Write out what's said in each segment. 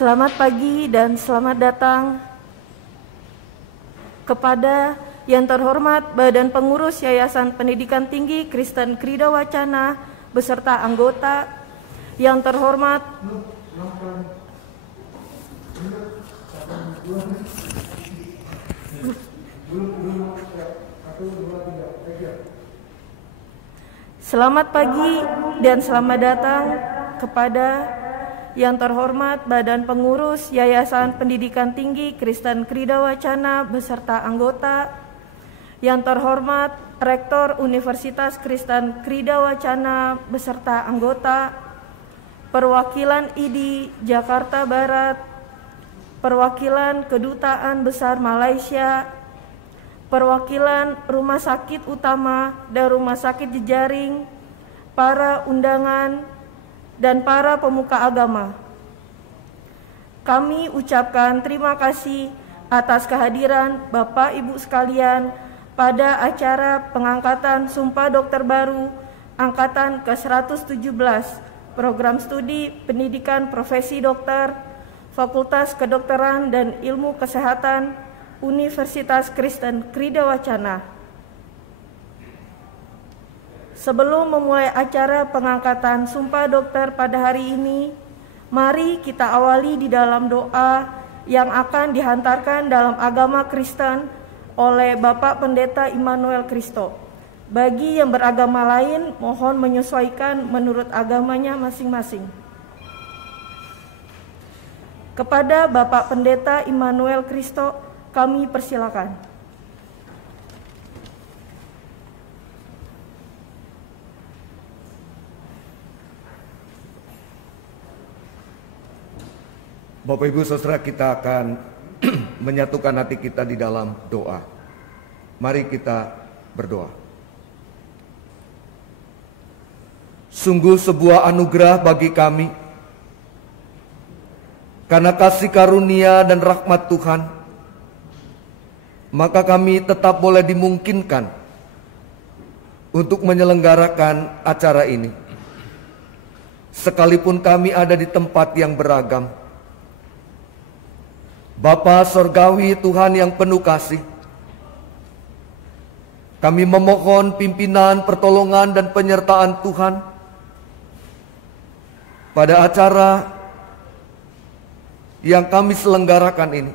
Selamat pagi dan selamat datang kepada yang terhormat Badan Pengurus Yayasan Pendidikan Tinggi Kristen Krida Wacana beserta anggota, yang terhormat Selamat pagi dan selamat datang kepada yang terhormat Badan Pengurus Yayasan Pendidikan Tinggi Kristen Krida Wacana beserta anggota, yang terhormat Rektor Universitas Kristen Krida Wacana beserta anggota, perwakilan IDI Jakarta Barat, perwakilan Kedutaan Besar Malaysia, perwakilan Rumah Sakit Utama dan Rumah Sakit Jejaring, para undangan, dan para pemuka agama. Kami ucapkan terima kasih atas kehadiran Bapak Ibu sekalian pada acara pengangkatan Sumpah Dokter Baru Angkatan ke-117 Program Studi Pendidikan Profesi Dokter Fakultas Kedokteran dan Ilmu Kesehatan Universitas Kristen Krida Wacana. Sebelum memulai acara pengangkatan Sumpah Dokter pada hari ini, mari kita awali di dalam doa yang akan dihantarkan dalam agama Kristen oleh Bapak Pendeta Immanuel Kristo. Bagi yang beragama lain, mohon menyesuaikan menurut agamanya masing-masing. Kepada Bapak Pendeta Immanuel Kristo, kami persilakan. Bapak Ibu Saudara, kita akan menyatukan hati kita di dalam doa. Mari kita berdoa. Sungguh sebuah anugerah bagi kami, karena kasih karunia dan rahmat Tuhan, maka kami tetap boleh dimungkinkan untuk menyelenggarakan acara ini. Sekalipun kami ada di tempat yang beragam, Bapa Sorgawi, Tuhan yang penuh kasih, kami memohon pimpinan, pertolongan, dan penyertaan Tuhan pada acara yang kami selenggarakan ini.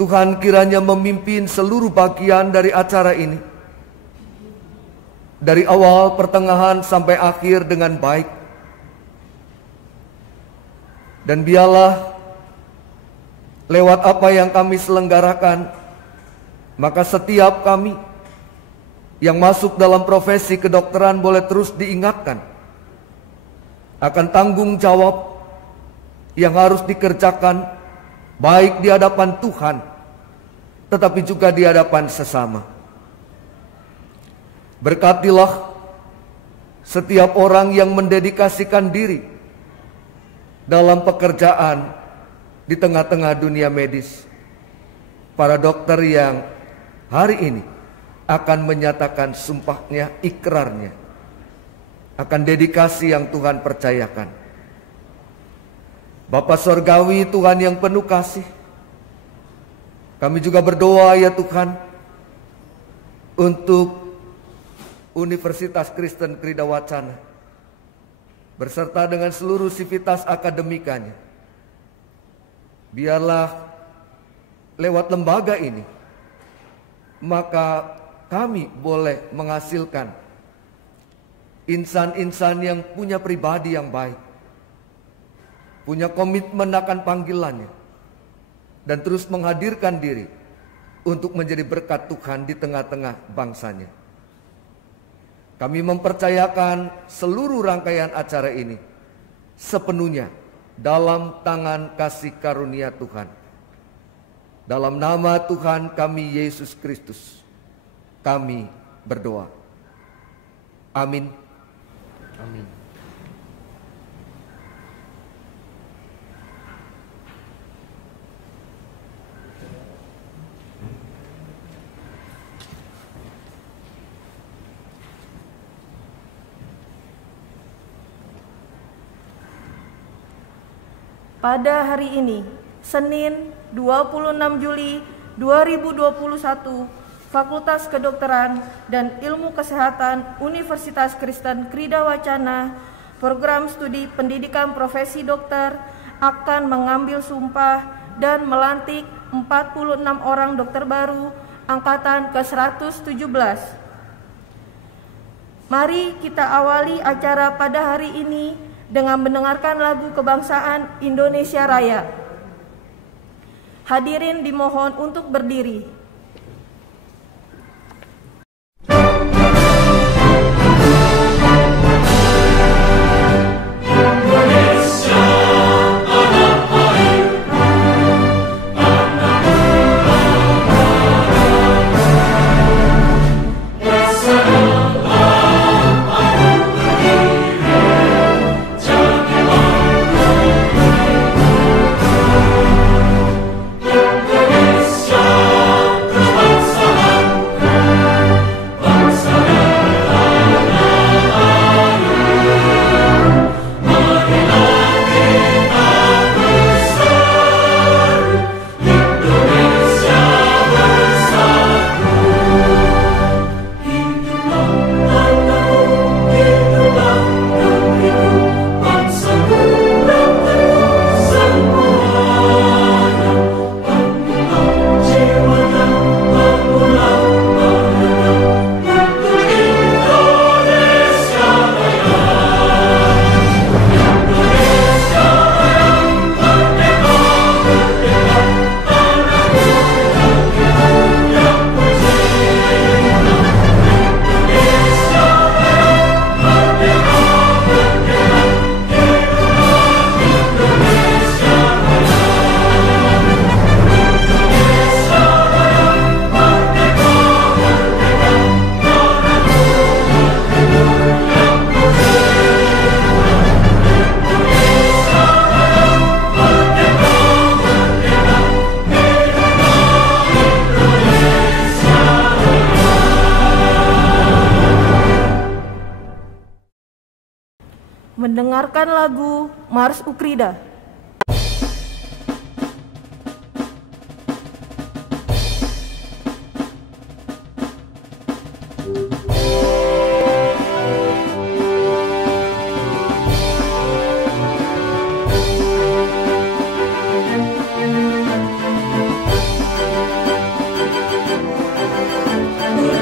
Tuhan kiranya memimpin seluruh bagian dari acara ini, dari awal, pertengahan, sampai akhir dengan baik. Dan biarlah lewat apa yang kami selenggarakan, maka setiap kami yang masuk dalam profesi kedokteran boleh terus diingatkan akan tanggung jawab yang harus dikerjakan, baik di hadapan Tuhan, tetapi juga di hadapan sesama. Berkatilah setiap orang yang mendedikasikan diri dalam pekerjaan di tengah-tengah dunia medis. Para dokter yang hari ini akan menyatakan sumpahnya, ikrarnya, akan dedikasi yang Tuhan percayakan. Bapa Sorgawi, Tuhan yang penuh kasih, kami juga berdoa ya Tuhan untuk Universitas Kristen Krida Wacana berserta dengan seluruh sivitas akademikanya. Biarlah lewat lembaga ini, maka kami boleh menghasilkan insan-insan yang punya pribadi yang baik, punya komitmen akan panggilannya, dan terus menghadirkan diri untuk menjadi berkat Tuhan di tengah-tengah bangsanya. Kami mempercayakan seluruh rangkaian acara ini sepenuhnya dalam tangan kasih karunia Tuhan. Dalam nama Tuhan kami Yesus Kristus, kami berdoa. Amin. Amin. pada hari ini, Senin 26 Juli 2021, Fakultas Kedokteran dan Ilmu Kesehatan Universitas Kristen Krida Wacana, Program Studi Pendidikan Profesi Dokter akan mengambil sumpah dan melantik 46 orang dokter baru angkatan ke-117. Mari kita awali acara pada hari ini dengan mendengarkan lagu kebangsaan Indonesia Raya. Hadirin dimohon untuk berdiri. Mendengarkan lagu Mars Ukrida.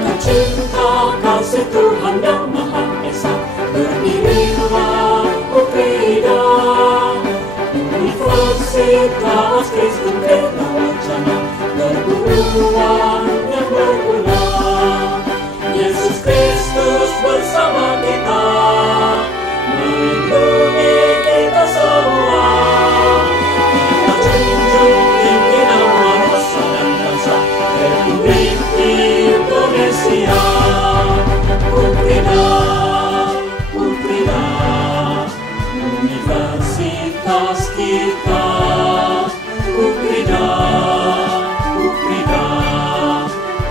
Bercinta kasih Tuhan yang Maha Esa, berdirilah Ukrida, Universitas Kristen Krida Wacana, perguruan yang berguna. Yesus Kristus bersama kita, melindungi kita semua. Kita junjung tinggi nama nusa dan bangsa, Republik Indonesia. Ukrida, Ukrida, Universitas kita. Ukrida, Ukrida,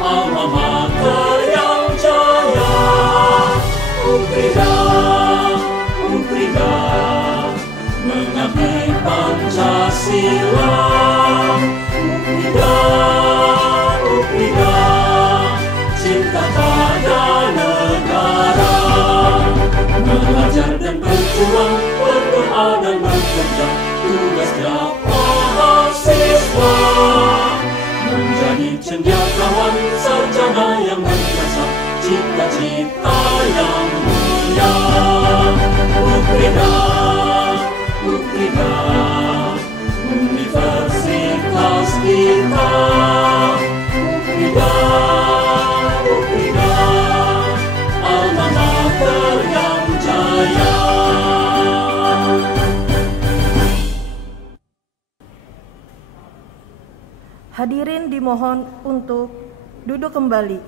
alma mater yang jaya. Ukrida, Ukrida, mengabdi Pancasila. Ukrida, Ukrida, cinta pada negara, mengajar dan berjuang, berdoa dan bekerja, tugasnya mahasiswa, menjadi cendekiawan, sarjana yang berjasa, cita-cita yang mulia. Ukrida, Ukrida, Universitas kita. Ukrida, Ukrida, alma mater yang jaya. Hadirin dimohon untuk duduk kembali.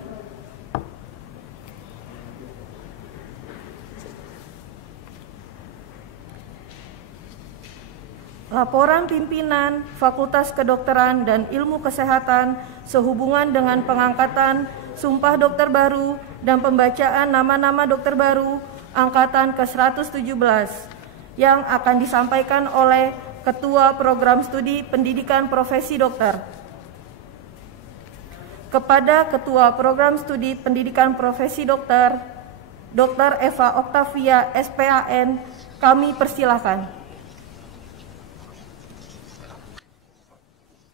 Laporan pimpinan Fakultas Kedokteran dan Ilmu Kesehatan sehubungan dengan pengangkatan Sumpah Dokter Baru dan pembacaan nama-nama dokter baru angkatan ke-117 yang akan disampaikan oleh Ketua Program Studi Pendidikan Profesi Dokter. Kepada Ketua Program Studi Pendidikan Profesi Dokter, Dr. Eva Oktavia, SPAN, kami persilakan.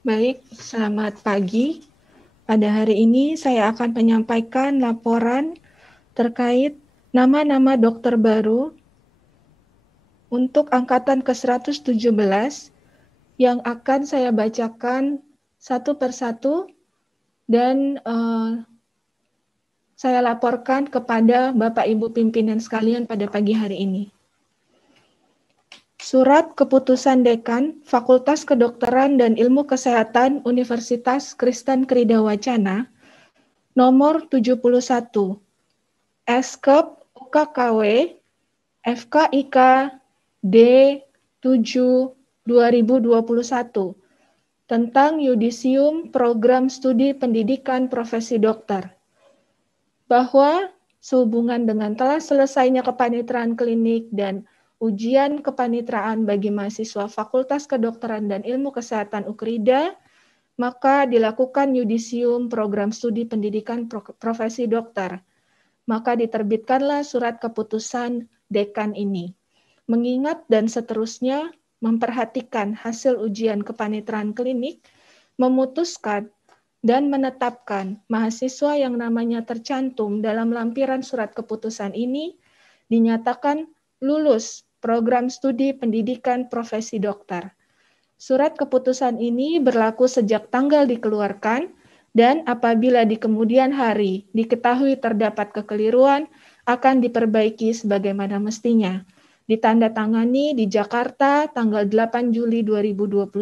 Baik, selamat pagi. Pada hari ini saya akan menyampaikan laporan terkait nama-nama dokter baru untuk angkatan ke-117 yang akan saya bacakan satu persatu dan saya laporkan kepada Bapak Ibu pimpinan sekalian pada pagi hari ini. Surat Keputusan Dekan Fakultas Kedokteran dan Ilmu Kesehatan Universitas Kristen Krida Wacana nomor 71 Eskep UKKW FKIK D7/2021 tentang Yudisium Program Studi Pendidikan Profesi Dokter, bahwa sehubungan dengan telah selesainya kepanitraan klinik dan ujian kepanitraan bagi mahasiswa Fakultas Kedokteran dan Ilmu Kesehatan UKRIDA, maka dilakukan Yudisium Program Studi Pendidikan Profesi Dokter. Maka diterbitkanlah surat keputusan dekan ini. Mengingat dan seterusnya memperhatikan hasil ujian kepanitraan klinik, memutuskan dan menetapkan mahasiswa yang namanya tercantum dalam lampiran surat keputusan ini dinyatakan lulus program studi pendidikan profesi dokter. Surat keputusan ini berlaku sejak tanggal dikeluarkan dan apabila di kemudian hari diketahui terdapat kekeliruan akan diperbaiki sebagaimana mestinya. Ditandatangani di Jakarta tanggal 8 Juli 2021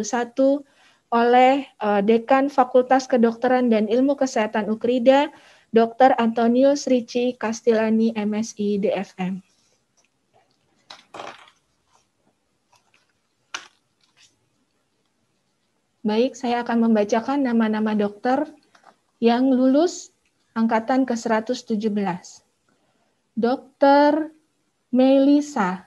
oleh Dekan Fakultas Kedokteran dan Ilmu Kesehatan UKRIDA, Dr. Antonius Ricci Castellani, MSI, DFM. Baik, saya akan membacakan nama-nama dokter yang lulus angkatan ke-117. Dr. Melisa,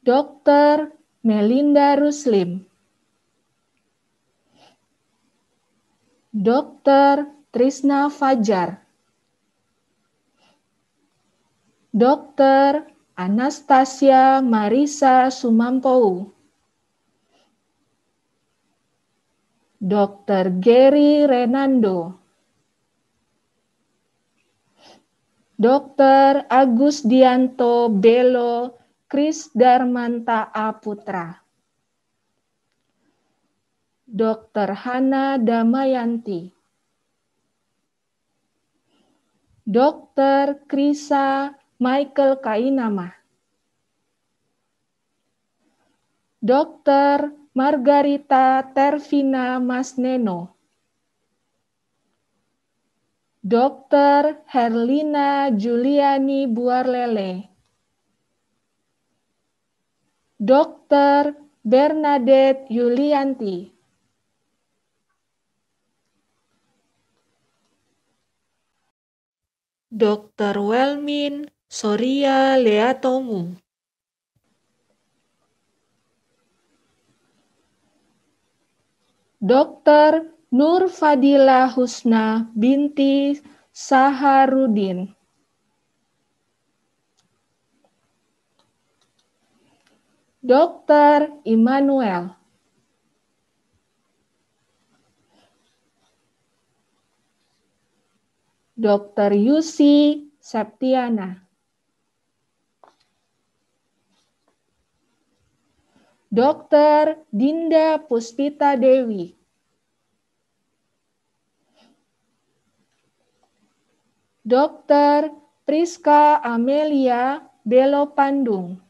Dr. Melinda Ruslim, Dr. Trisna Fajar, Dr. Anastasia Marisa Sumampou, Dr. Gary Renando, Dr. Agus Dianto Belo Kris Darmanta Aputra, Dr. Hana Damayanti, Dr. Krisa Michael Kainama, Dr. Margarita Tervina Masneno, Dr. Herlina Juliani Buarlele, Dr. Bernadette Yulianti, Dr. Welmin Soria Leatomu, Dr. Nur Fadila Husna binti Saharudin, Dr. Immanuel, Dr. Yusi Septiana, Dr. Dinda Puspita Dewi, Dr. Priska Amelia Belo Pandung,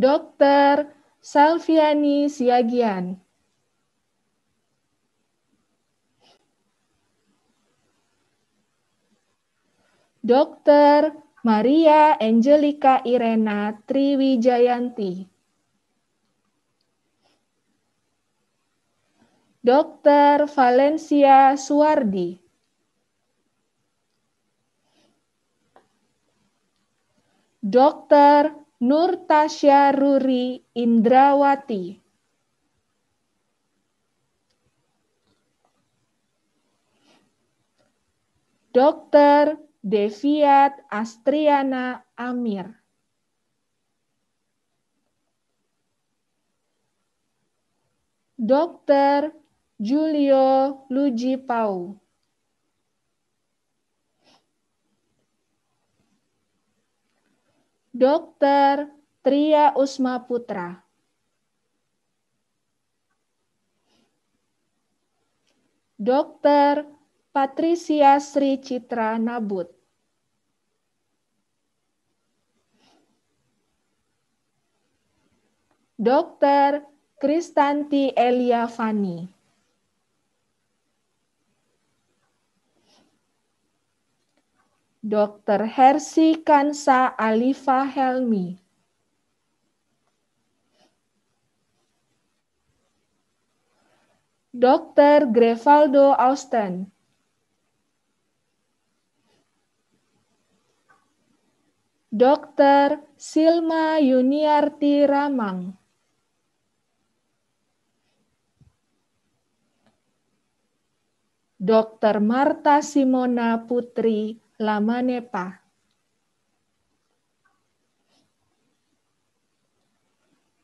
Dr. Salviani Siagian, Dr. Maria Angelica Irena Triwijayanti, Dr. Valencia Suwardi, Dr. Nurtasya Ruri Indrawati, Dr. Deviat Astriana Amir, Dr. Julio Lujipau, Dr. Tria Usma Putra, Dr. Patricia Sri Citra Nabut, Dr. Kristanti Elia Fani, Dr. Hersi Kansa Alifa Helmi, Dr. Grevaldo Austen, Dr. Silma Yuniarti Ramang, Dr. Marta Simona Putri Lamanepa,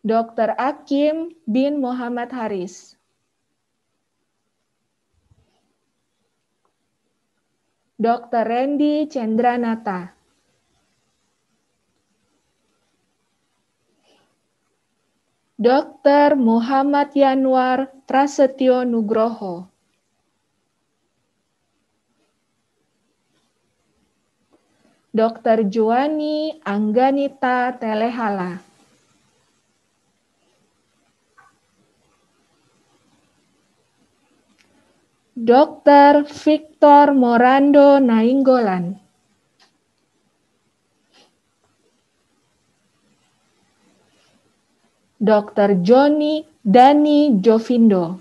Dr. Akim bin Muhammad Haris, Dr. Randy Cendranata, Dr. Muhammad Yanwar Prasetyo Nugroho, Dr. Juwani Angganita Telehala, Dr. Victor Morando Nainggolan, Dr. Joni Dani Jovindo,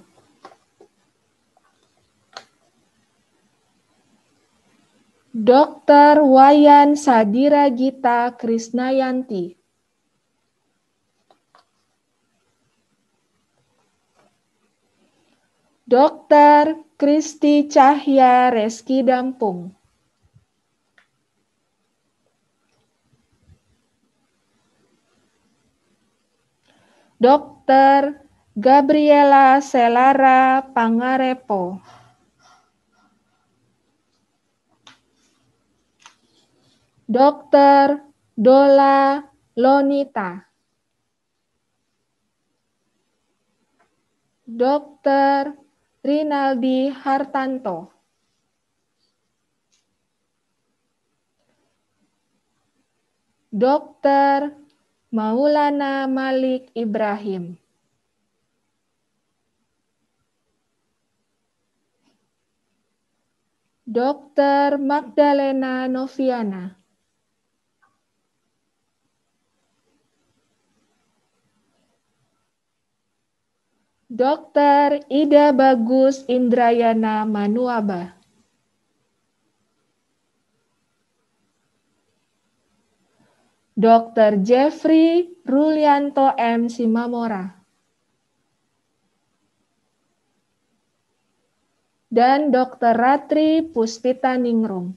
Dr. Wayan Sadira Gita Krisnayanti, Dr. Kristi Cahya Reski Dampung, Dr. Gabriela Selara Pangarepo, Dr. Dola Lonita, Dr. Rinaldi Hartanto, Dr. Maulana Malik Ibrahim, Dr. Magdalena Noviana, Dr. Ida Bagus Indrayana Manuaba, Dr. Jeffrey Rulianto M. Simamora, dan Dr. Ratri Puspita Ningrum.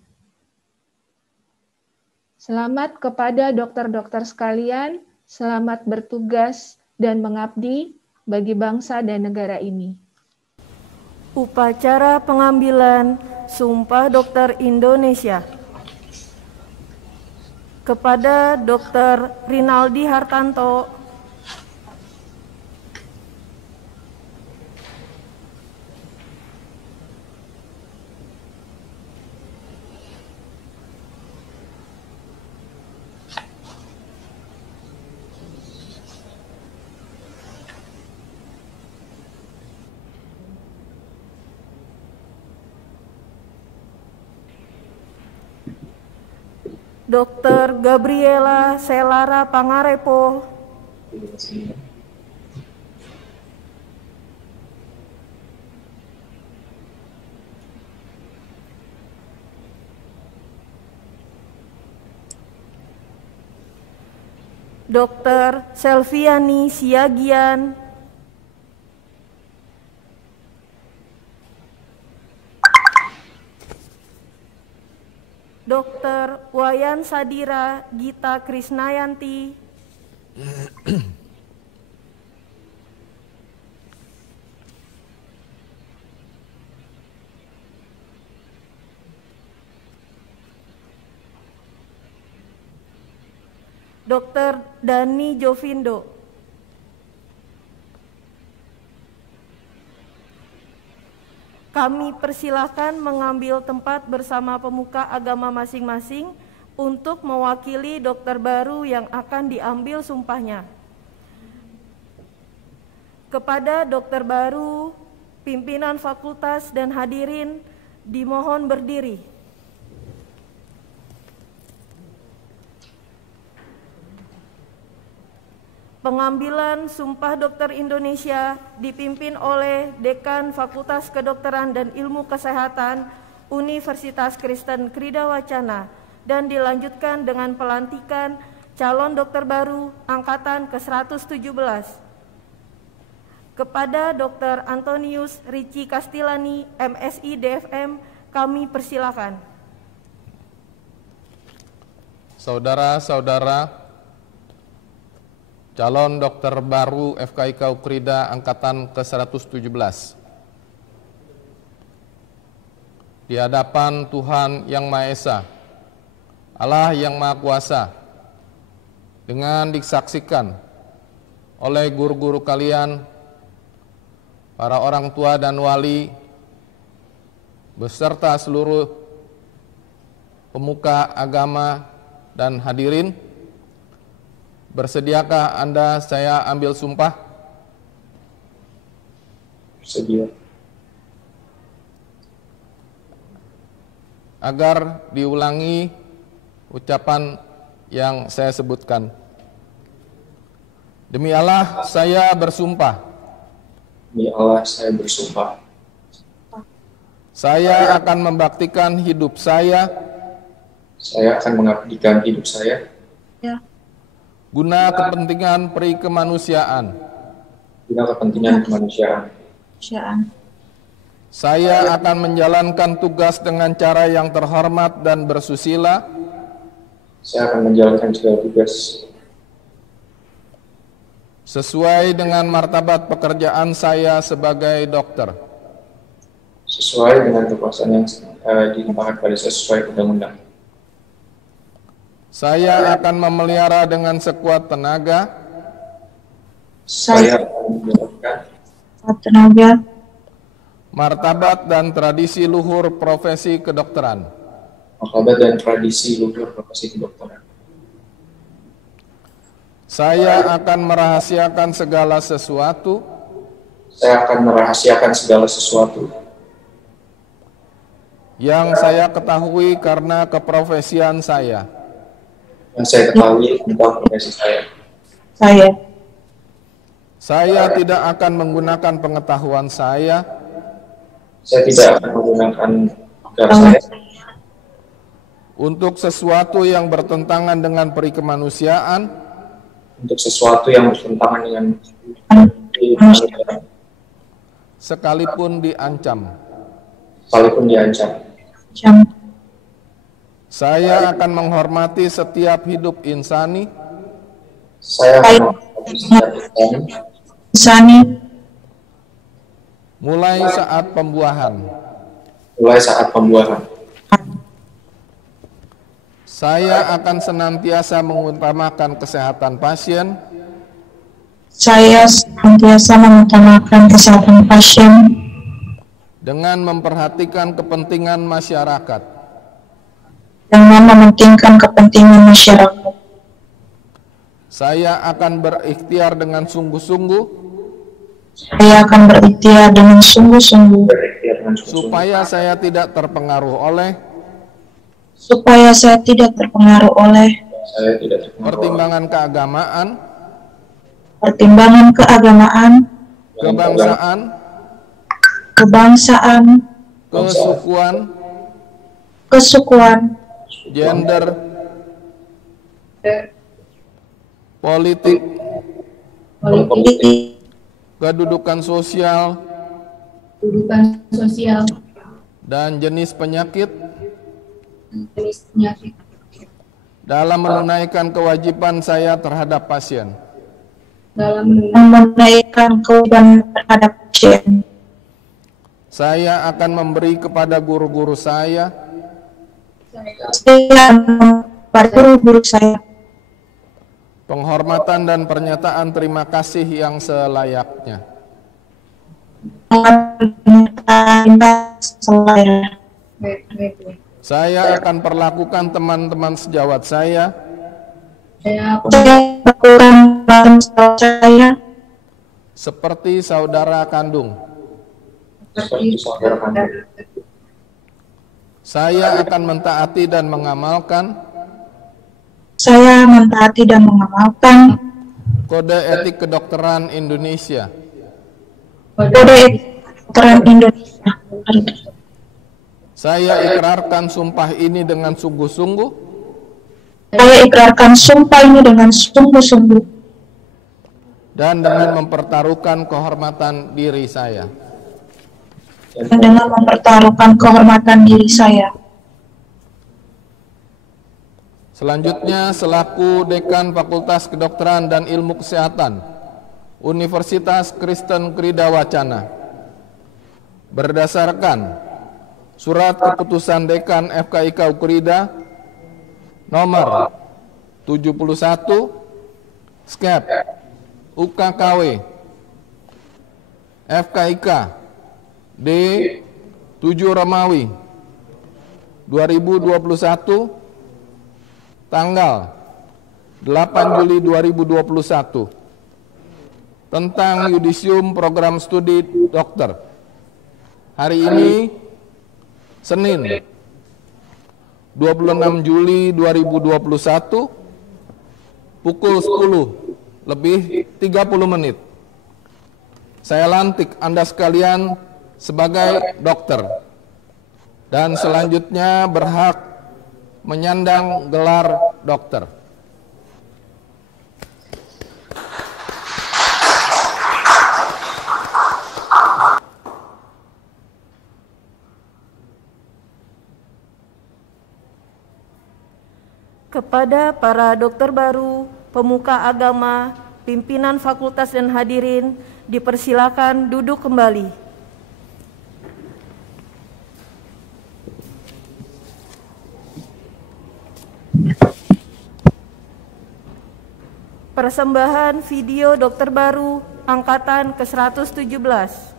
Selamat kepada dokter-dokter sekalian, selamat bertugas dan mengabdi bagi bangsa dan negara ini. Upacara pengambilan Sumpah Dokter Indonesia kepada Dr. Rinaldi Hartanto, Dr. Gabriela Selara Pangarepo, Dr. Selviani Siagian, Dr. Wayan Sadira Gita Krisnayanti, Dr. Dani Jovindo, kami persilakan mengambil tempat bersama pemuka agama masing-masing untuk mewakili dokter baru yang akan diambil sumpahnya. Kepada dokter baru, pimpinan fakultas dan hadirin dimohon berdiri. Pengambilan Sumpah Dokter Indonesia dipimpin oleh Dekan Fakultas Kedokteran dan Ilmu Kesehatan Universitas Kristen Krida Wacana dan dilanjutkan dengan pelantikan calon dokter baru angkatan ke-117. Kepada Dr. Antonius Ricci Kastilani, MSI DFM, kami persilakan. Saudara-saudara, calon dokter baru FKIK Ukrida angkatan ke-117. Di hadapan Tuhan Yang Maha Esa, Allah yang Maha Kuasa, dengan disaksikan oleh guru-guru kalian, para orang tua dan wali, beserta seluruh pemuka agama dan hadirin, bersediakah Anda saya ambil sumpah? Bersedia. Agar diulangi ucapan yang saya sebutkan. Demi Allah, saya bersumpah. Demi Allah, saya bersumpah. Saya akan membaktikan hidup saya. Saya akan mengabdikan hidup saya. Guna kepentingan peri kemanusiaan. Guna kepentingan kemanusiaan. Saya akan menjalankan tugas dengan cara yang terhormat dan bersusila. Saya akan menjalankan segala tugas sesuai dengan martabat pekerjaan saya sebagai dokter. sesuai dengan kekuasaan yang dilimpahkan pada saya sesuai undang-undang. Saya akan memelihara dengan sekuat tenaga. Saya akan menjalankan tenaga martabat dan tradisi luhur profesi kedokteran. martabat dan tradisi luhur profesi kedokteran. Saya akan merahasiakan segala sesuatu. Saya akan merahasiakan segala sesuatu yang saya ketahui karena keprofesian saya. yang saya ketahui tentang profesi saya. Saya tidak akan menggunakan pengetahuan saya. Saya tidak akan menggunakan agar saya untuk sesuatu yang bertentangan dengan peri kemanusiaan. untuk sesuatu yang bertentangan dengan sekalipun diancam. Saya akan menghormati setiap hidup insani. Saya akan menghormati setiap insani. Mulai saat pembuahan. Saya akan senantiasa mengutamakan kesehatan pasien. Dengan memperhatikan kepentingan masyarakat. Saya akan berikhtiar dengan sungguh-sungguh. Supaya saya tidak terpengaruh oleh pertimbangan keagamaan, kebangsaan, kesukuan, gender, politik, politik, kedudukan sosial, dan jenis penyakit dalam menunaikan kewajiban saya terhadap pasien. menunaikan kewajiban terhadap pasien. Saya akan memberi kepada guru-guru saya Pada guru-guru saya penghormatan dan pernyataan terima kasih yang selayaknya. Saya akan perlakukan teman-teman sejawat saya seperti saudara kandung. Saya akan mentaati dan mengamalkan Kode Etik Kedokteran Indonesia. Saya ikrarkan sumpah ini dengan sungguh-sungguh dan dengan mempertaruhkan kehormatan diri saya. Selanjutnya, selaku Dekan Fakultas Kedokteran dan Ilmu Kesehatan Universitas Kristen Krida Wacana, berdasarkan Surat Keputusan Dekan FKIK Ukrida nomor 71 Skep UKKW FKIK D 7 Romawi 2021 tanggal 8 Juli 2021 tentang Yudisium Program Studi Dokter. Hari ini Senin 26 Juli 2021 pukul 10:30 saya lantik Anda sekalian sebagai dokter dan selanjutnya berhak menyandang gelar dokter. Kepada para dokter baru, pemuka agama, pimpinan fakultas dan hadirin, dipersilakan duduk kembali. Persembahan video dokter baru angkatan ke-117.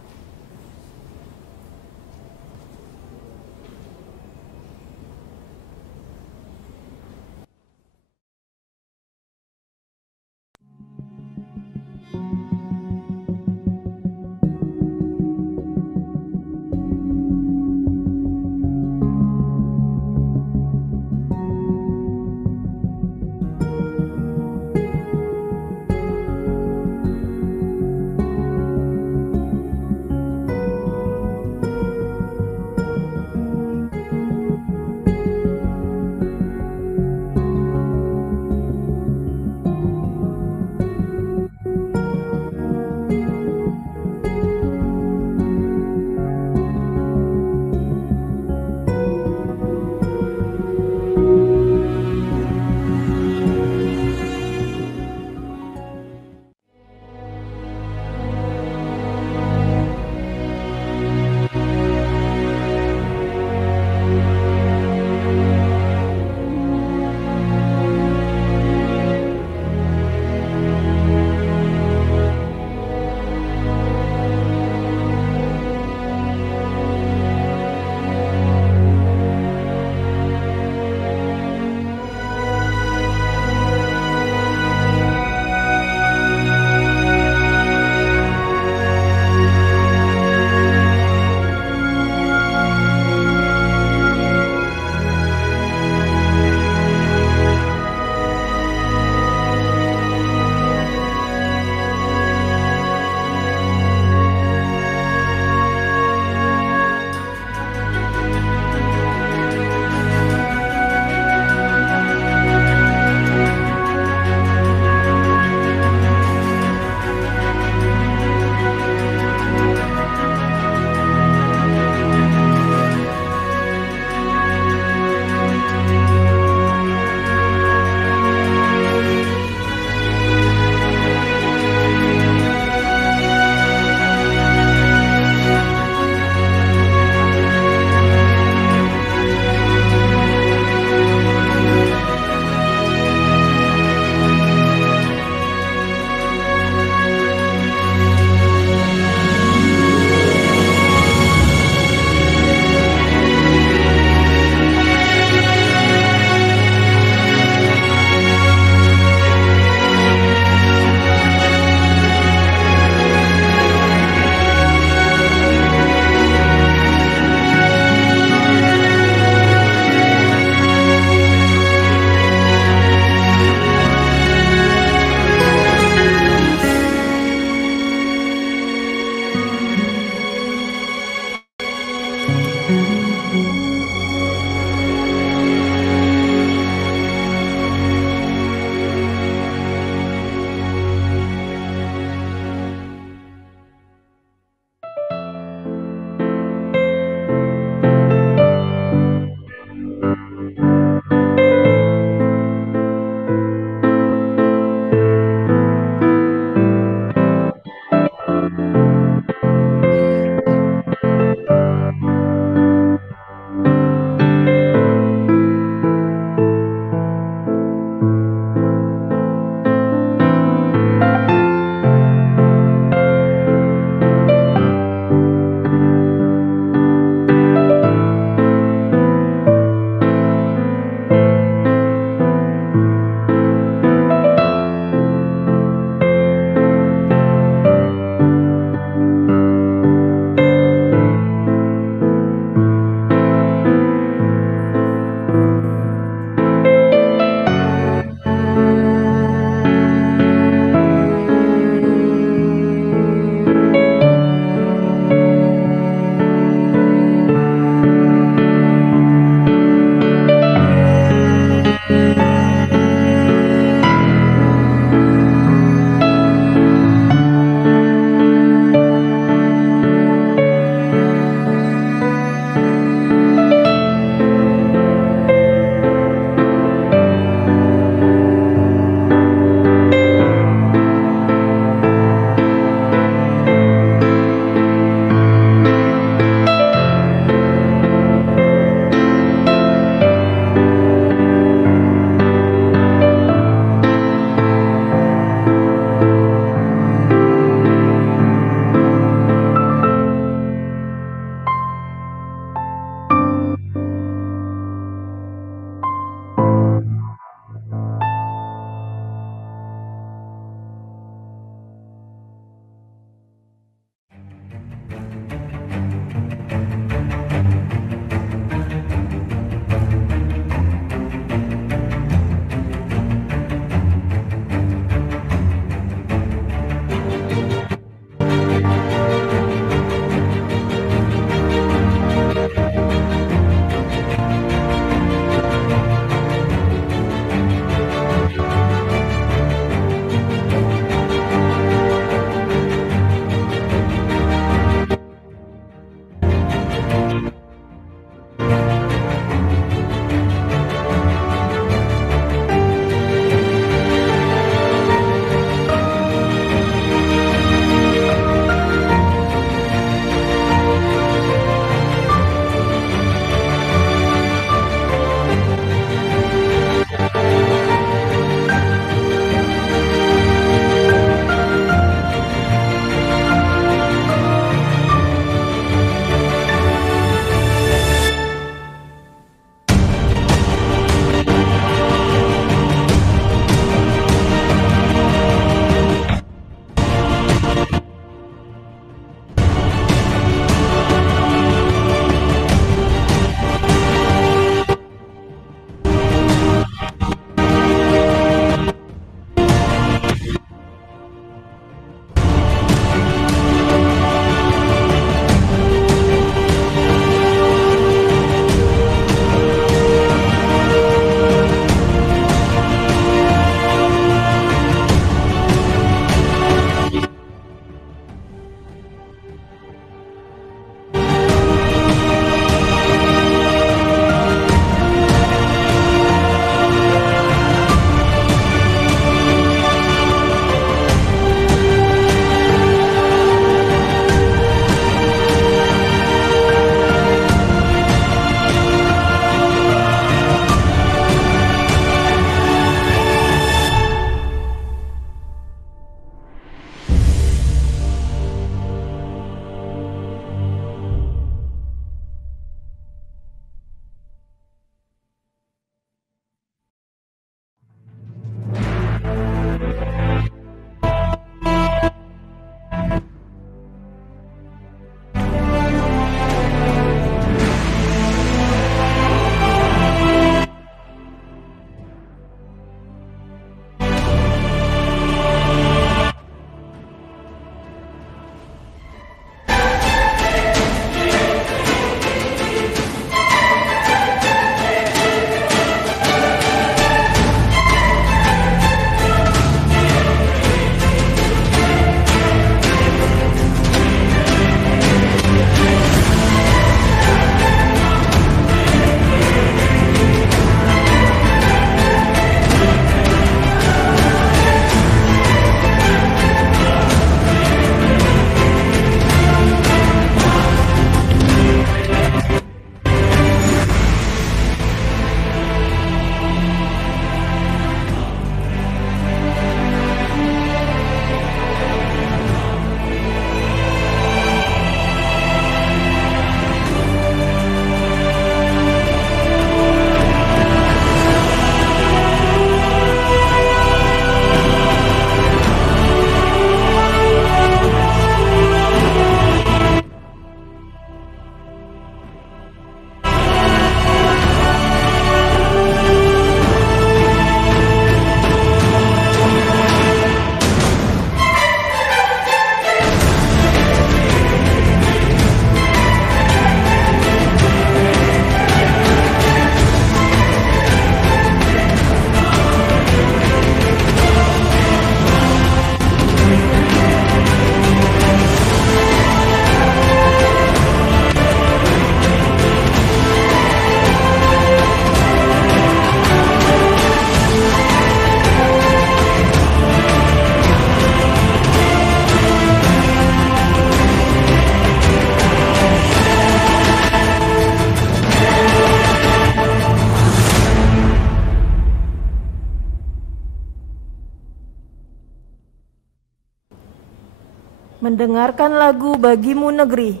mendengarkan lagu Bagimu Negeri.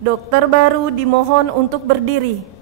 Dokter Baru dimohon untuk berdiri.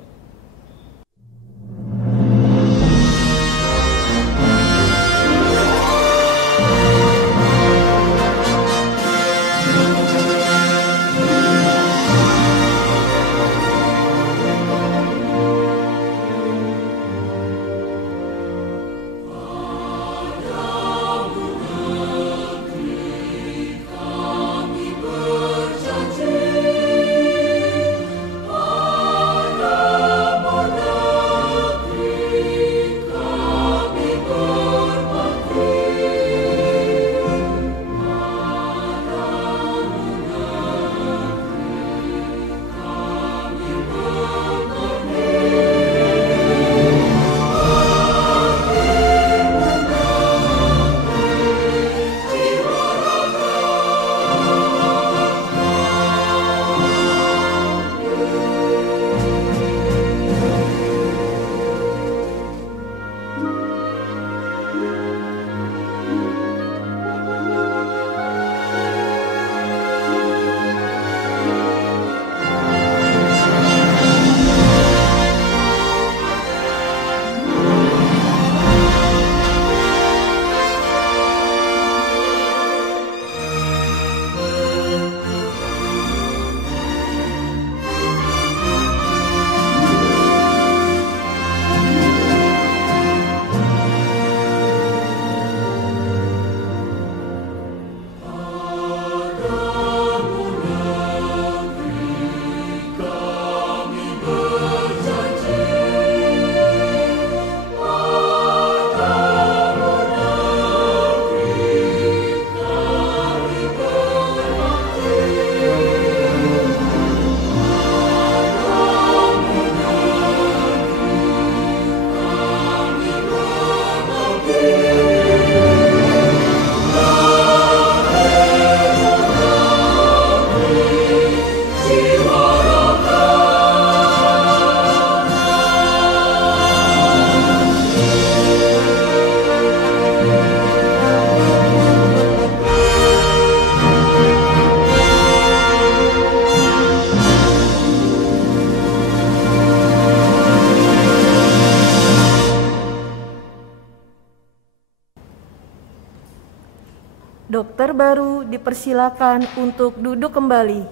Dokter Baru dipersilakan untuk duduk kembali.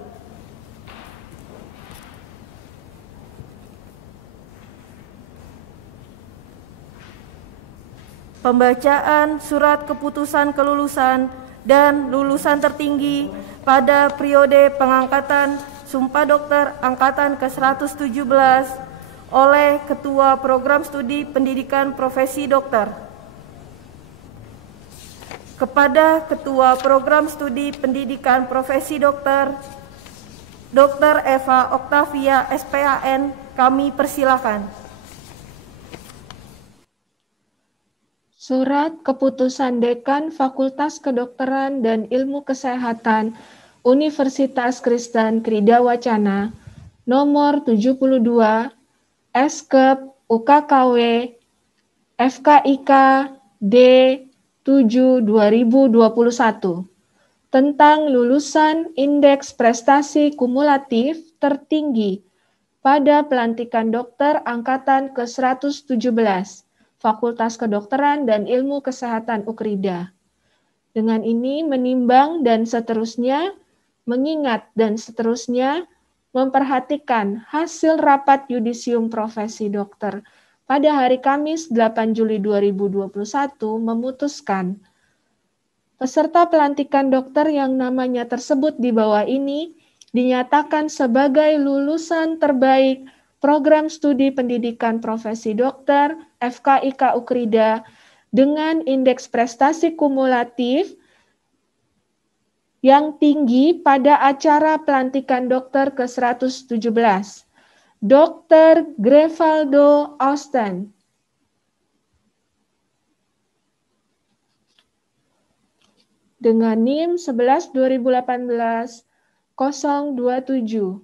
Pembacaan surat keputusan kelulusan dan lulusan tertinggi pada periode pengangkatan Sumpah Dokter Angkatan ke-117 oleh Ketua Program Studi Pendidikan Profesi Dokter. Kepada Ketua Program Studi Pendidikan Profesi Dokter, Dr. Eva Oktavia, SPAN, kami persilakan. Surat Keputusan Dekan Fakultas Kedokteran dan Ilmu Kesehatan Universitas Kristen Krida Wacana nomor 72 Eskep UKKW FKIK D 7/2021 tentang lulusan Indeks Prestasi Kumulatif Tertinggi pada pelantikan dokter angkatan ke-117 Fakultas Kedokteran dan Ilmu Kesehatan UKRIDA. Dengan ini menimbang dan seterusnya, mengingat dan seterusnya, memperhatikan hasil rapat yudisium profesi dokter pada hari Kamis 8 Juli 2021 memutuskan peserta pelantikan dokter yang namanya tersebut di bawah ini dinyatakan sebagai lulusan terbaik Program Studi Pendidikan Profesi Dokter FKIK UKRIDA dengan indeks prestasi kumulatif yang tinggi pada acara pelantikan dokter ke-117. Dr. Grevaldo Austin. Dengan NIM 11/2018 027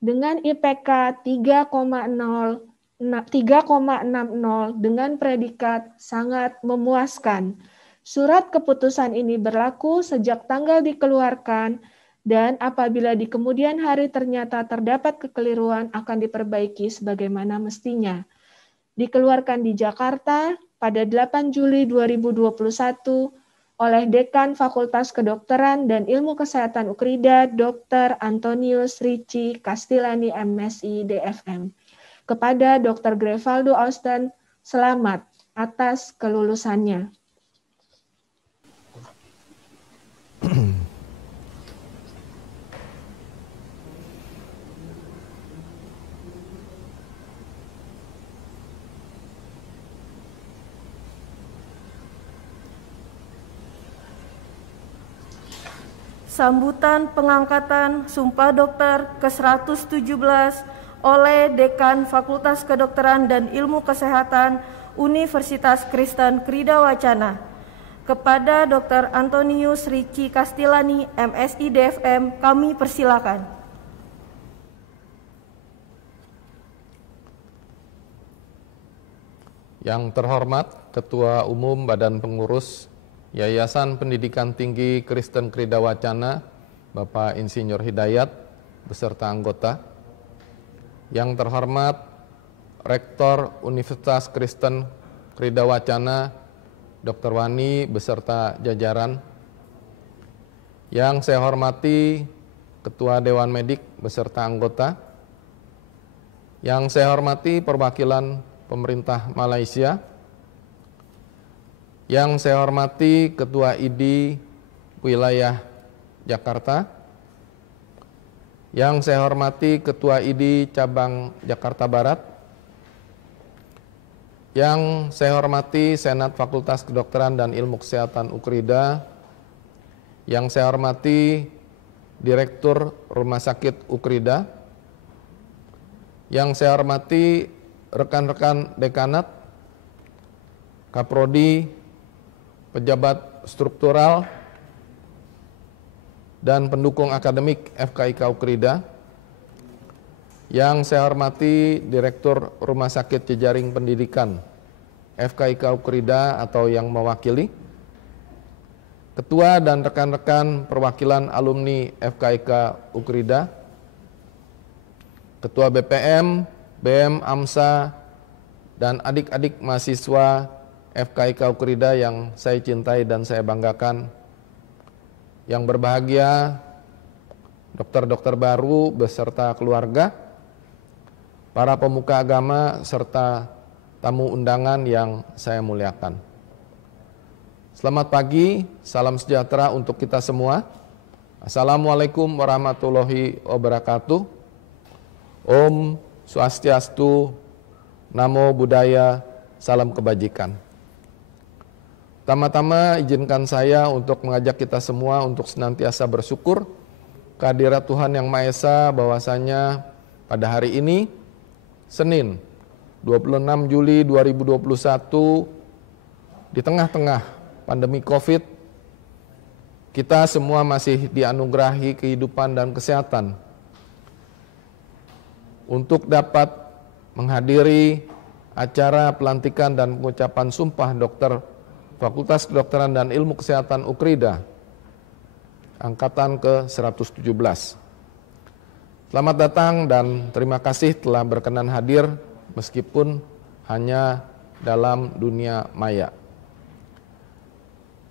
dengan IPK 3,60 dengan predikat sangat memuaskan. Surat keputusan ini berlaku sejak tanggal dikeluarkan dan apabila di kemudian hari ternyata terdapat kekeliruan akan diperbaiki sebagaimana mestinya. Dikeluarkan di Jakarta pada 8 Juli 2021 oleh Dekan Fakultas Kedokteran dan Ilmu Kesehatan Ukrida, Dr. Antonius Ricci Castellani, MSI, DFM. Kepada Dr. Grevaldo Austin, selamat atas kelulusannya. Sambutan pengangkatan Sumpah Dokter ke-117 oleh Dekan Fakultas Kedokteran dan Ilmu Kesehatan Universitas Kristen Krida Wacana. Kepada Dr. Antonius Ricci Castellani, MSI DFM, kami persilakan. Yang terhormat Ketua Umum Badan Pengurus Yayasan Pendidikan Tinggi Kristen Krida Wacana, Bapak Insinyur Hidayat, beserta anggota. Yang terhormat Rektor Universitas Kristen Krida Wacana, Dr. Wani, beserta jajaran. Yang saya hormati Ketua Dewan Medik, beserta anggota. Yang saya hormati perwakilan pemerintah Malaysia. Yang saya hormati Ketua ID Wilayah Jakarta. Yang saya hormati Ketua ID Cabang Jakarta Barat. Yang saya hormati Senat Fakultas Kedokteran dan Ilmu Kesehatan Ukrida. Yang saya hormati Direktur Rumah Sakit Ukrida. Yang saya hormati rekan-rekan dekanat, Kaprodi, pejabat struktural, dan pendukung akademik FKIK Ukrida. Yang saya hormati Direktur Rumah Sakit Jejaring Pendidikan FKIK Ukrida atau yang mewakili, Ketua dan rekan-rekan perwakilan alumni FKIK Ukrida, Ketua BPM, BM, AMSA, dan adik-adik mahasiswa FKIK Ukrida yang saya cintai dan saya banggakan. Yang berbahagia, dokter-dokter baru beserta keluarga, para pemuka agama, serta tamu undangan yang saya muliakan. Selamat pagi, salam sejahtera untuk kita semua. Assalamualaikum warahmatullahi wabarakatuh. Om Swastiastu, Namo Buddhaya, salam kebajikan. Pertama-tama izinkan saya untuk mengajak kita semua untuk senantiasa bersyukur kehadirat Tuhan Yang Maha Esa, bahwasanya pada hari ini, Senin 26 Juli 2021, di tengah-tengah pandemi COVID, kita semua masih dianugerahi kehidupan dan kesehatan untuk dapat menghadiri acara pelantikan dan pengucapan Sumpah Dokter Fakultas Kedokteran dan Ilmu Kesehatan Ukrida, angkatan ke-117. Selamat datang dan terima kasih telah berkenan hadir meskipun hanya dalam dunia maya.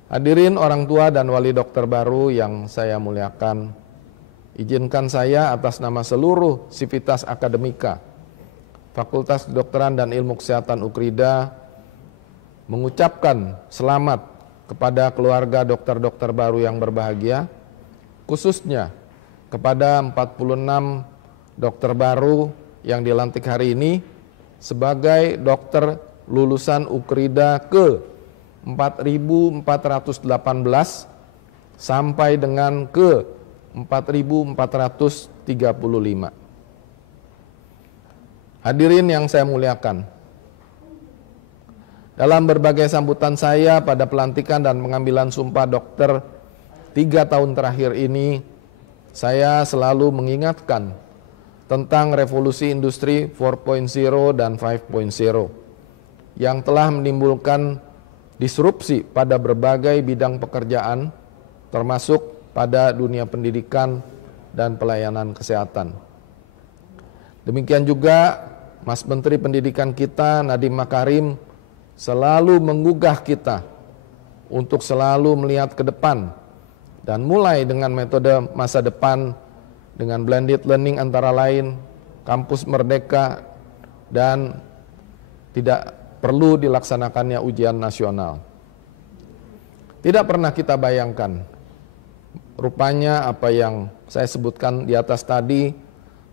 Hadirin orang tua dan wali dokter baru yang saya muliakan, izinkan saya atas nama seluruh sivitas akademika Fakultas Kedokteran dan Ilmu Kesehatan Ukrida mengucapkan selamat kepada keluarga dokter-dokter baru yang berbahagia, khususnya kepada 46 dokter baru yang dilantik hari ini sebagai dokter lulusan Ukrida ke 4.418 sampai dengan ke 4.435. Hadirin yang saya muliakan, dalam berbagai sambutan saya pada pelantikan dan pengambilan sumpah dokter 3 tahun terakhir ini, saya selalu mengingatkan tentang revolusi industri 4.0 dan 5.0 yang telah menimbulkan disrupsi pada berbagai bidang pekerjaan, termasuk pada dunia pendidikan dan pelayanan kesehatan. Demikian juga Mas Menteri Pendidikan kita, Nadiem Makarim, selalu menggugah kita untuk selalu melihat ke depan dan mulai dengan metode masa depan dengan blended learning antara lain, kampus merdeka, dan tidak perlu dilaksanakannya ujian nasional. Tidak pernah kita bayangkan, rupanya apa yang saya sebutkan di atas tadi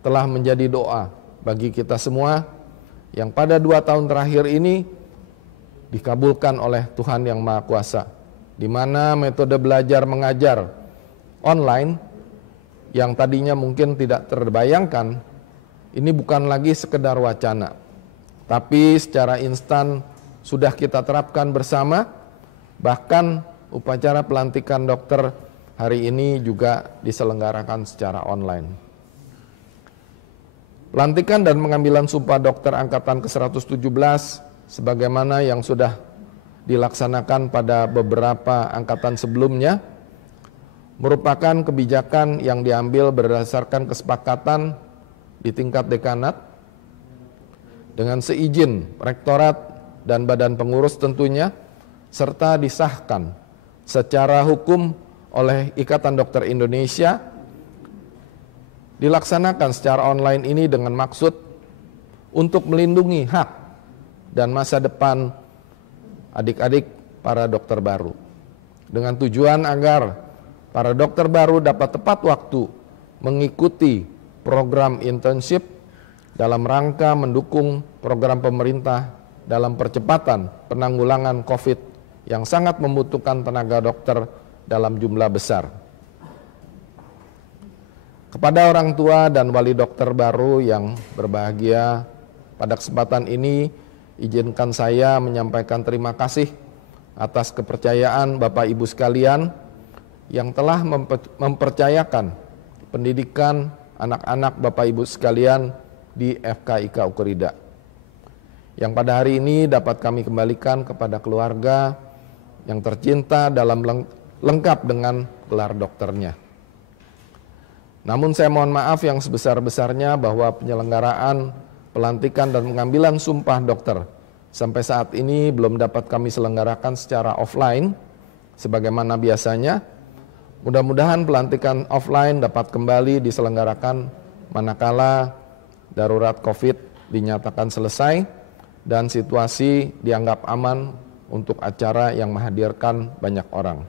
telah menjadi doa bagi kita semua yang pada 2 tahun terakhir ini dikabulkan oleh Tuhan Yang Maha Kuasa, di mana metode belajar mengajar online yang tadinya mungkin tidak terbayangkan, ini bukan lagi sekedar wacana, tapi secara instan sudah kita terapkan bersama. Bahkan upacara pelantikan dokter hari ini juga diselenggarakan secara online. Pelantikan dan pengambilan sumpah dokter angkatan ke-117 sebagaimana yang sudah dilaksanakan pada beberapa angkatan sebelumnya merupakan kebijakan yang diambil berdasarkan kesepakatan di tingkat dekanat dengan seizin rektorat dan badan pengurus tentunya, serta disahkan secara hukum oleh Ikatan Dokter Indonesia. Dilaksanakan secara online ini dengan maksud untuk melindungi hak dan masa depan adik-adik para dokter baru, dengan tujuan agar para dokter baru dapat tepat waktu mengikuti program internship dalam rangka mendukung program pemerintah dalam percepatan penanggulangan COVID yang sangat membutuhkan tenaga dokter dalam jumlah besar. Kepada orang tua dan wali dokter baru yang berbahagia, pada kesempatan ini izinkan saya menyampaikan terima kasih atas kepercayaan Bapak Ibu sekalian yang telah mempercayakan pendidikan anak-anak Bapak Ibu sekalian di FKIK Ukerida, yang pada hari ini dapat kami kembalikan kepada keluarga yang tercinta dalam lengkap dengan gelar dokternya. Namun saya mohon maaf yang sebesar-besarnya bahwa penyelenggaraan pelantikan dan pengambilan sumpah dokter sampai saat ini belum dapat kami selenggarakan secara offline sebagaimana biasanya. Mudah-mudahan pelantikan offline dapat kembali diselenggarakan manakala darurat COVID dinyatakan selesai dan situasi dianggap aman untuk acara yang menghadirkan banyak orang.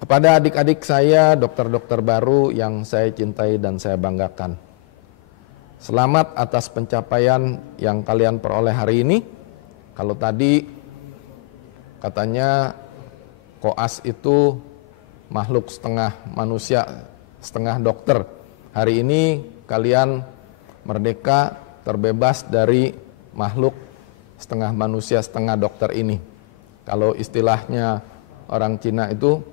Kepada adik-adik saya, dokter-dokter baru yang saya cintai dan saya banggakan, selamat atas pencapaian yang kalian peroleh hari ini. Kalau tadi katanya koas itu makhluk setengah manusia, setengah dokter. Hari ini kalian merdeka, terbebas dari makhluk setengah manusia, setengah dokter ini. Kalau istilahnya orang Cina itu,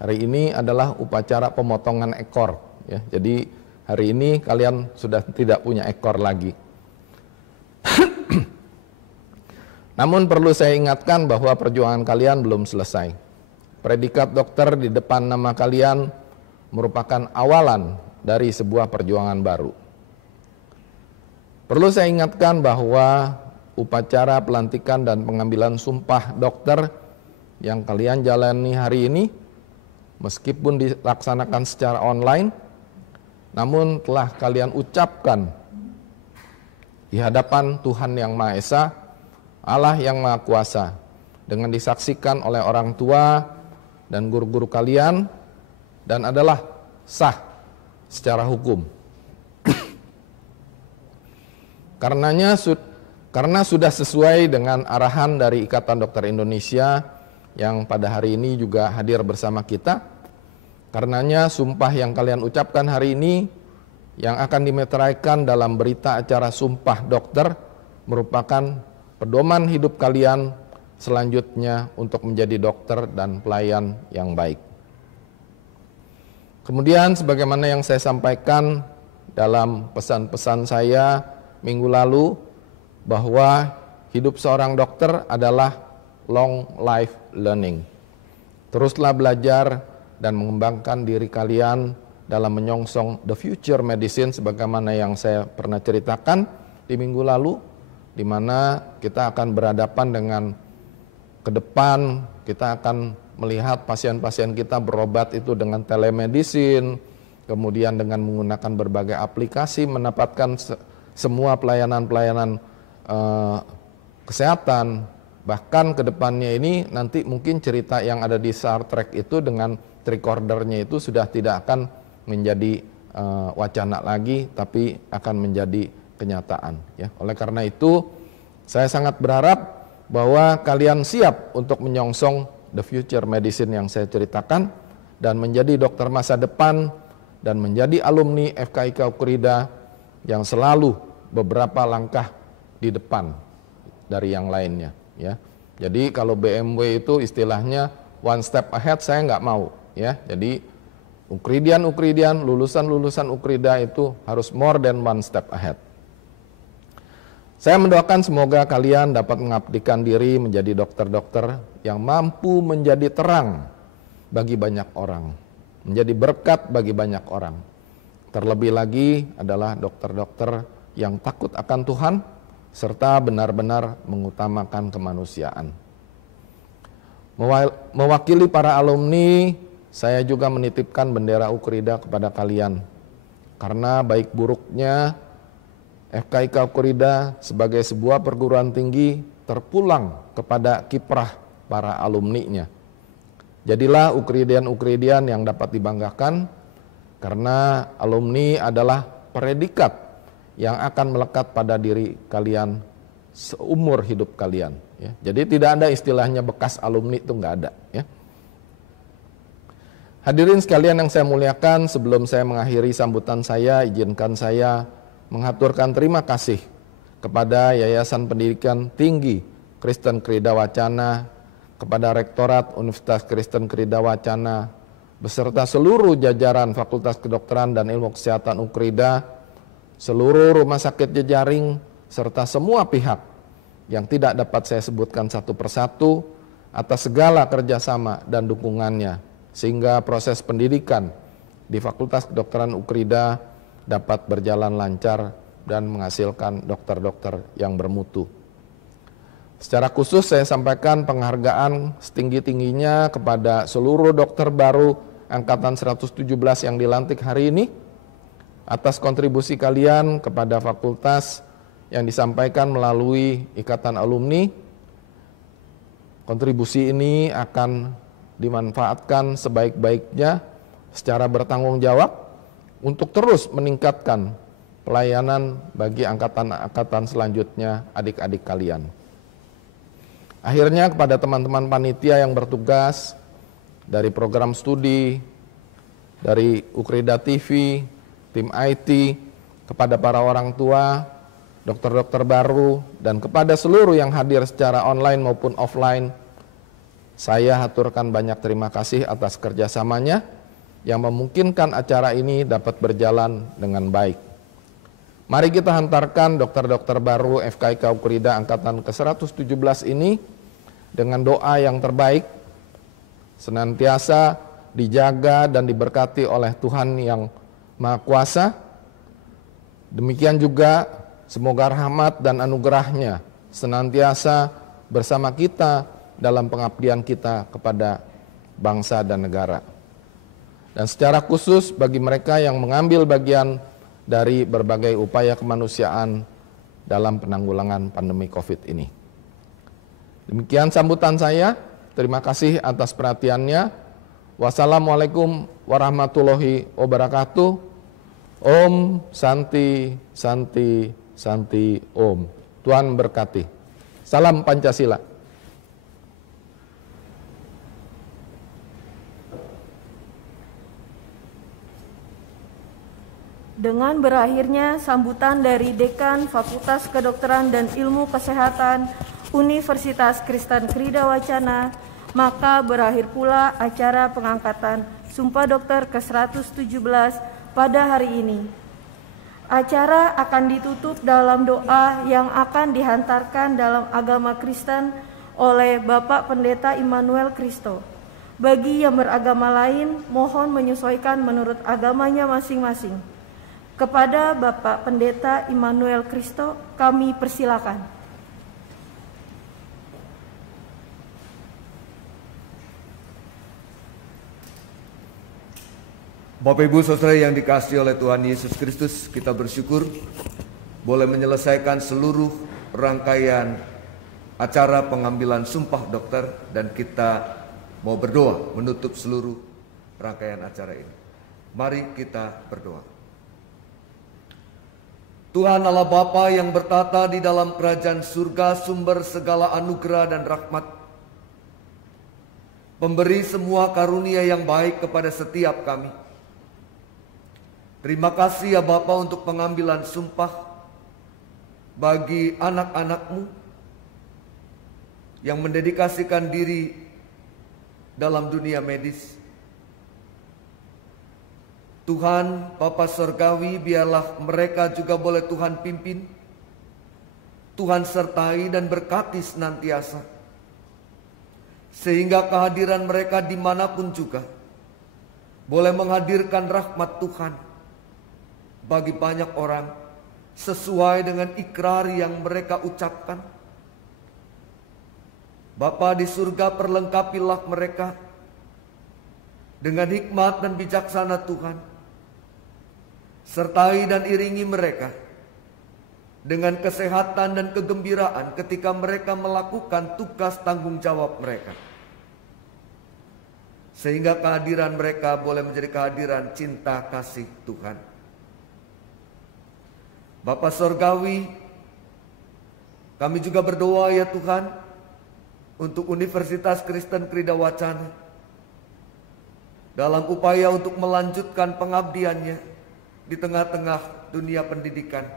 hari ini adalah upacara pemotongan ekor. Ya, jadi hari ini kalian sudah tidak punya ekor lagi. Namun perlu saya ingatkan bahwa perjuangan kalian belum selesai. Predikat dokter di depan nama kalian merupakan awalan dari sebuah perjuangan baru. Perlu saya ingatkan bahwa upacara pelantikan dan pengambilan sumpah dokter yang kalian jalani hari ini, meskipun dilaksanakan secara online, namun telah kalian ucapkan di hadapan Tuhan Yang Maha Esa, Allah Yang Maha Kuasa, dengan disaksikan oleh orang tua dan guru-guru kalian, dan adalah sah secara hukum. Karena sudah sesuai dengan arahan dari Ikatan Dokter Indonesia yang pada hari ini juga hadir bersama kita, karenanya sumpah yang kalian ucapkan hari ini yang akan dimeteraikan dalam berita acara sumpah dokter merupakan pedoman hidup kalian selanjutnya untuk menjadi dokter dan pelayan yang baik. Kemudian sebagaimana yang saya sampaikan dalam pesan-pesan saya minggu lalu, bahwa hidup seorang dokter adalah long life learning. Teruslah belajar dan mengembangkan diri kalian dalam menyongsong the future medicine sebagaimana yang saya pernah ceritakan di minggu lalu, di mana kita akan berhadapan dengan ke depan, kita akan melihat pasien-pasien kita berobat itu dengan telemedicine, kemudian dengan menggunakan berbagai aplikasi, mendapatkan semua pelayanan-pelayanan kesehatan. Bahkan ke depannya ini nanti mungkin cerita yang ada di Star Trek itu dengan tricordernya itu sudah tidak akan menjadi wacana lagi, tapi akan menjadi kenyataan. Ya. Oleh karena itu, saya sangat berharap bahwa kalian siap untuk menyongsong the future medicine yang saya ceritakan dan menjadi dokter masa depan dan menjadi alumni FKIK Ukrida yang selalu beberapa langkah di depan dari yang lainnya. Ya, jadi kalau BMW itu istilahnya one step ahead, saya nggak mau. Ya, jadi Ukridian lulusan Ukrida itu harus more than one step ahead. Saya mendoakan semoga kalian dapat mengabdikan diri menjadi dokter-dokter yang mampu menjadi terang bagi banyak orang, menjadi berkat bagi banyak orang. Terlebih lagi adalah dokter-dokter yang takut akan Tuhan serta benar-benar mengutamakan kemanusiaan. Mewakili para alumni, saya juga menitipkan bendera Ukrida kepada kalian. Karena baik buruknya FKIK Ukrida sebagai sebuah perguruan tinggi terpulang kepada kiprah para alumninya. Jadilah Ukridian yang dapat dibanggakan karena alumni adalah predikat yang akan melekat pada diri kalian seumur hidup kalian. Ya. Jadi tidak ada istilahnya bekas alumni, itu nggak ada. Ya. Hadirin sekalian yang saya muliakan, sebelum saya mengakhiri sambutan saya, izinkan saya mengaturkan terima kasih kepada Yayasan Pendidikan Tinggi Kristen Krida Wacana, kepada Rektorat Universitas Kristen Krida Wacana, beserta seluruh jajaran Fakultas Kedokteran dan Ilmu Kesehatan Ukrida, seluruh rumah sakit jejaring, serta semua pihak yang tidak dapat saya sebutkan satu persatu atas segala kerjasama dan dukungannya, sehingga proses pendidikan di Fakultas Kedokteran Ukrida dapat berjalan lancar dan menghasilkan dokter-dokter yang bermutu. Secara khusus saya sampaikan penghargaan setinggi-tingginya kepada seluruh dokter baru Angkatan 117 yang dilantik hari ini, atas kontribusi kalian kepada fakultas yang disampaikan melalui Ikatan Alumni. Kontribusi ini akan dimanfaatkan sebaik-baiknya secara bertanggung jawab untuk terus meningkatkan pelayanan bagi angkatan-angkatan selanjutnya adik-adik kalian. Akhirnya kepada teman-teman panitia yang bertugas dari program studi, dari Ukrida TV, tim IT, kepada para orang tua, dokter-dokter baru, dan kepada seluruh yang hadir secara online maupun offline, saya haturkan banyak terima kasih atas kerjasamanya yang memungkinkan acara ini dapat berjalan dengan baik. Mari kita hantarkan dokter-dokter baru FKIK Ukrida Angkatan ke-117 ini dengan doa yang terbaik, senantiasa dijaga dan diberkati oleh Tuhan yang Maha Kuasa. Demikian juga semoga rahmat dan anugerahnya senantiasa bersama kita dalam pengabdian kita kepada bangsa dan negara. Dan secara khusus bagi mereka yang mengambil bagian dari berbagai upaya kemanusiaan dalam penanggulangan pandemi COVID ini. Demikian sambutan saya. Terima kasih atas perhatiannya. Wassalamualaikum warahmatullahi wabarakatuh. Om Santi Santi Santi Om. Tuhan berkati. Salam Pancasila. Dengan berakhirnya sambutan dari Dekan Fakultas Kedokteran dan Ilmu Kesehatan Universitas Kristen Krida Wacana, maka berakhir pula acara pengangkatan Sumpah Dokter ke-117 pada hari ini. Acara akan ditutup dalam doa yang akan dihantarkan dalam agama Kristen oleh Bapak Pendeta Immanuel Kristo. Bagi yang beragama lain, mohon menyesuaikan menurut agamanya masing-masing. Kepada Bapak Pendeta Immanuel Kristo, kami persilakan. Bapak Ibu Saudara yang dikasihi oleh Tuhan Yesus Kristus, kita bersyukur boleh menyelesaikan seluruh rangkaian acara pengambilan sumpah dokter, dan kita mau berdoa menutup seluruh rangkaian acara ini. Mari kita berdoa. Tuhan Allah Bapa yang bertata di dalam kerajaan surga, sumber segala anugerah dan rahmat, pemberi semua karunia yang baik kepada setiap kami. Terima kasih ya Bapa untuk pengambilan sumpah bagi anak-anak-Mu yang mendedikasikan diri dalam dunia medis. Tuhan Bapa Surgawi, biarlah mereka juga boleh Tuhan pimpin, Tuhan sertai dan berkati senantiasa, sehingga kehadiran mereka dimanapun juga boleh menghadirkan rahmat Tuhan bagi banyak orang sesuai dengan ikrar yang mereka ucapkan. Bapa di surga, perlengkapilah mereka dengan hikmat dan bijaksana Tuhan. Sertai dan iringi mereka dengan kesehatan dan kegembiraan ketika mereka melakukan tugas tanggung jawab mereka. Sehingga kehadiran mereka boleh menjadi kehadiran cinta kasih Tuhan. Bapa Surgawi, kami juga berdoa ya Tuhan untuk Universitas Kristen Krida Wacana dalam upaya untuk melanjutkan pengabdiannya di tengah-tengah dunia pendidikan.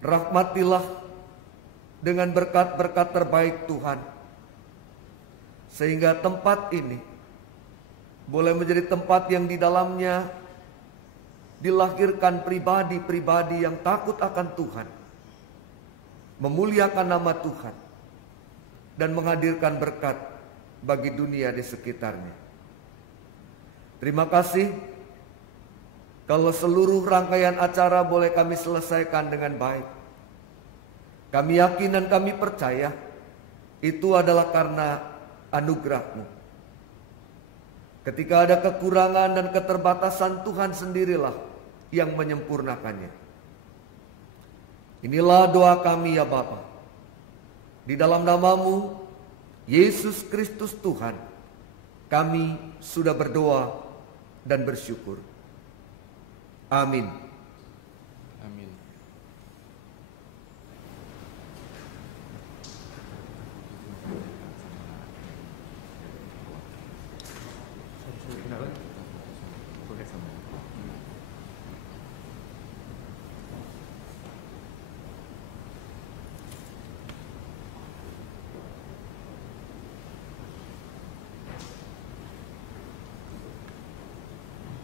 Rahmatilah dengan berkat-berkat terbaik Tuhan, sehingga tempat ini boleh menjadi tempat yang di dalamnya dilahirkan pribadi-pribadi yang takut akan Tuhan, memuliakan nama Tuhan, dan menghadirkan berkat bagi dunia di sekitarnya. Terima kasih kalau seluruh rangkaian acara boleh kami selesaikan dengan baik. Kami yakin dan kami percaya itu adalah karena anugerah-Mu. Ketika ada kekurangan dan keterbatasan, Tuhan sendirilah yang menyempurnakannya. Inilah doa kami ya Bapa. Di dalam nama-Mu, Yesus Kristus Tuhan, kami sudah berdoa dan bersyukur. Amin. Amin.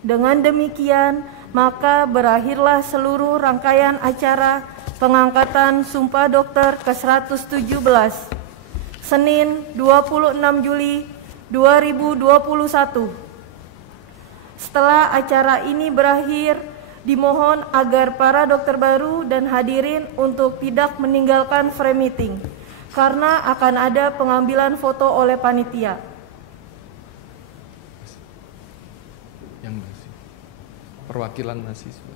Dengan demikian, maka berakhirlah seluruh rangkaian acara pengangkatan Sumpah Dokter ke-117, Senin 26 Juli 2021. Setelah acara ini berakhir, dimohon agar para dokter baru dan hadirin untuk tidak meninggalkan frame meeting, karena akan ada pengambilan foto oleh panitia. Perwakilan mahasiswa.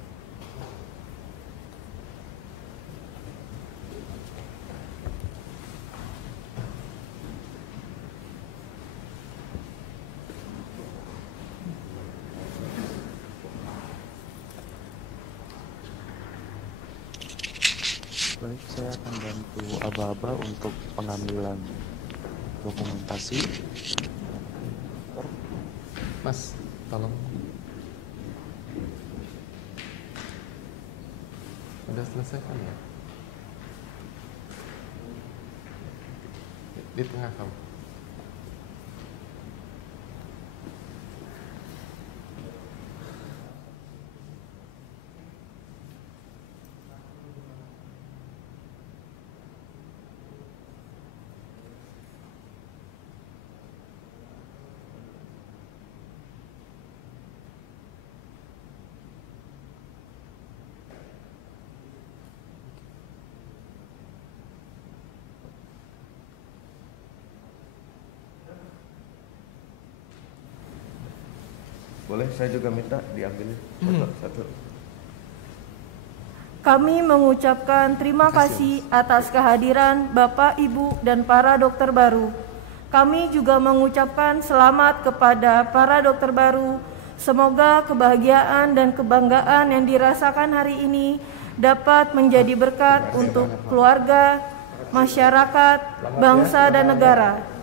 Baik, saya akan bantu aba-aba untuk pengambilan dokumentasi. Mas, tolong. Udah selesai kan ya? Di tengah kamu. Boleh saya juga minta diambil foto satu. Kami mengucapkan terima kasih atas kehadiran Bapak, Ibu, dan para dokter baru. Kami juga mengucapkan selamat kepada para dokter baru. Semoga kebahagiaan dan kebanggaan yang dirasakan hari ini dapat menjadi berkat untuk keluarga, masyarakat, bangsa, dan negara.